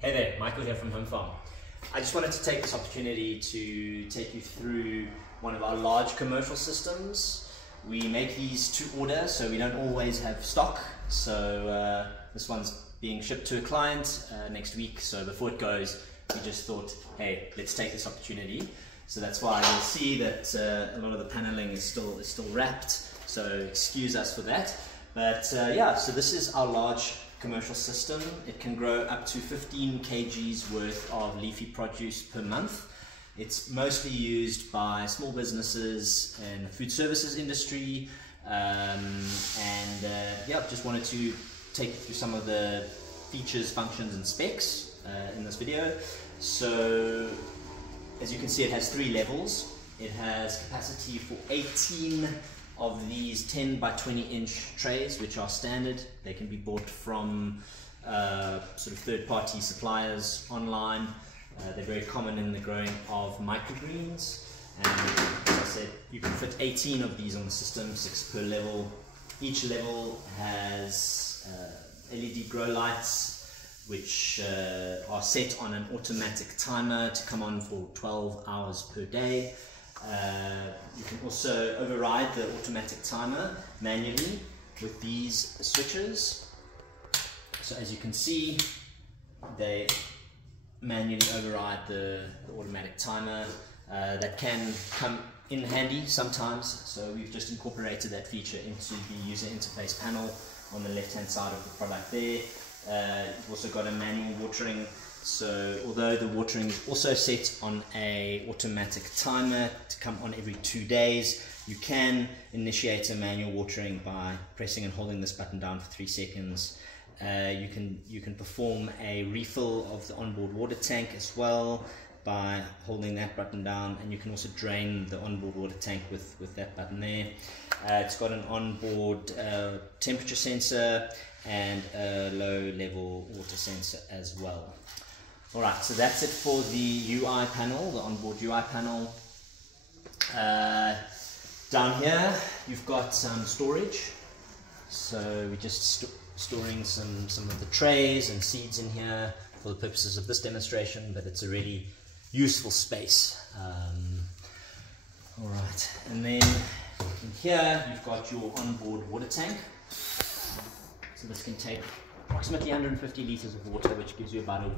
Hey there, Michael here from Homefarm. I just wanted to take this opportunity to take you through one of our large commercial systems. We make these to order, so we don't always have stock. So this one's being shipped to a client next week. So before it goes, we just thought, hey, let's take this opportunity. So that's why you'll see that a lot of the paneling is still wrapped. So excuse us for that. But yeah, so this is our large commercial system. It can grow up to 15 kgs worth of leafy produce per month. It's mostly used by small businesses in the food services industry, yeah, just wanted to take you through some of the features, functions and specs in this video. So as you can see, it has 3 levels. It has capacity for 18 of these 10 by 20 inch trays, which are standard. They can be bought from sort of third-party suppliers online. They're very common in the growing of microgreens, and as I said, you can fit 18 of these on the system, 6 per level. Each level has LED grow lights which are set on an automatic timer to come on for 12 hours per day. You can also override the automatic timer manually with these switches. So as you can see, they manually override the automatic timer. That can come in handy sometimes, so we've just incorporated that feature into the user interface panel on the left hand side of the product there. You've also got a manual watering. So although the watering is also set on a automatic timer to come on every 2 days, you can initiate a manual watering by pressing and holding this button down for 3 seconds. You can perform a refill of the onboard water tank as well by holding that button down, and you can also drain the onboard water tank with that button there. It's got an onboard temperature sensor and a low level water sensor as well. Alright, so that's it for the UI panel, the onboard UI panel. Down here you've got some storage. So we're just storing some of the trays and seeds in here for the purposes of this demonstration, but it's a really useful space. Alright, and then in here you've got your onboard water tank. So this can take approximately 150 liters of water, which gives you about a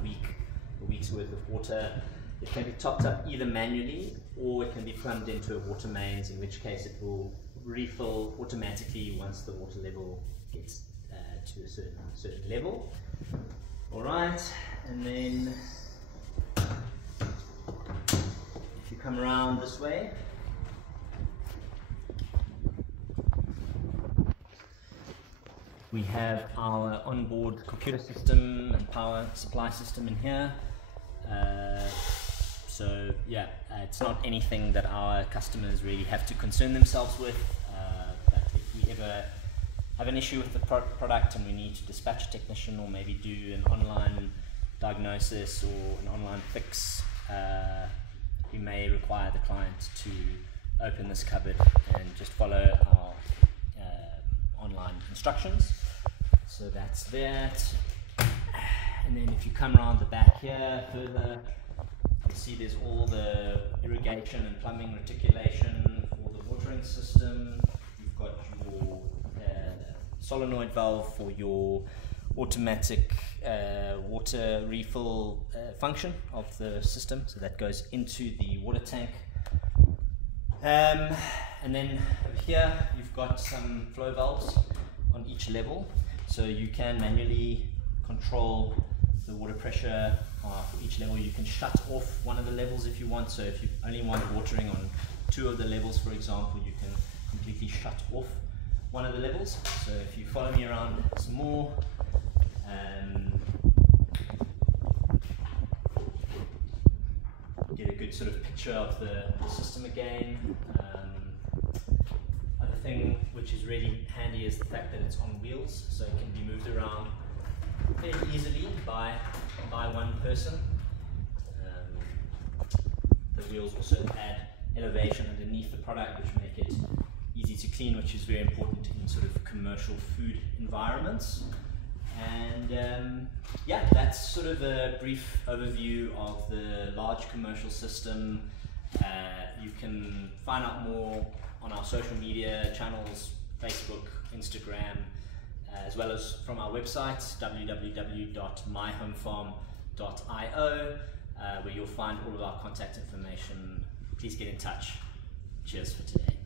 week's worth of water. It can be topped up either manually or it can be plumbed into a water mains, in which case it will refill automatically once the water level gets to a certain level. Alright, and then if you come around this way, we have our onboard computer system and power supply system in here. So yeah, it's not anything that our customers really have to concern themselves with, but if we ever have an issue with the product and we need to dispatch a technician or maybe do an online diagnosis or an online fix, we may require the client to open this cupboard and just follow our online instructions. So that's that. And then if you come around the back here further, you'll see there's all the irrigation and plumbing reticulation for the watering system. You've got your solenoid valve for your automatic water refill function of the system, so that goes into the water tank. And then over here you've got some flow valves on each level, so you can manually control the water pressure for each level. You can shut off one of the levels if you want, so if you only want watering on 2 of the levels, for example, you can completely shut off one of the levels. So if you follow me around some more, get a good sort of picture of the system again. Other thing which is really handy is the fact that it's on wheels, so it can be moved around very easily by one person. The wheels also add elevation underneath the product, which make it easy to clean, which is very important in sort of commercial food environments. And yeah, that's that's sort of a brief overview of the large commercial system. You can find out more on our social media channels, Facebook, Instagram, as well as from our website, www.myhomefarm.io, where you'll find all of our contact information. Please get in touch. Cheers for today.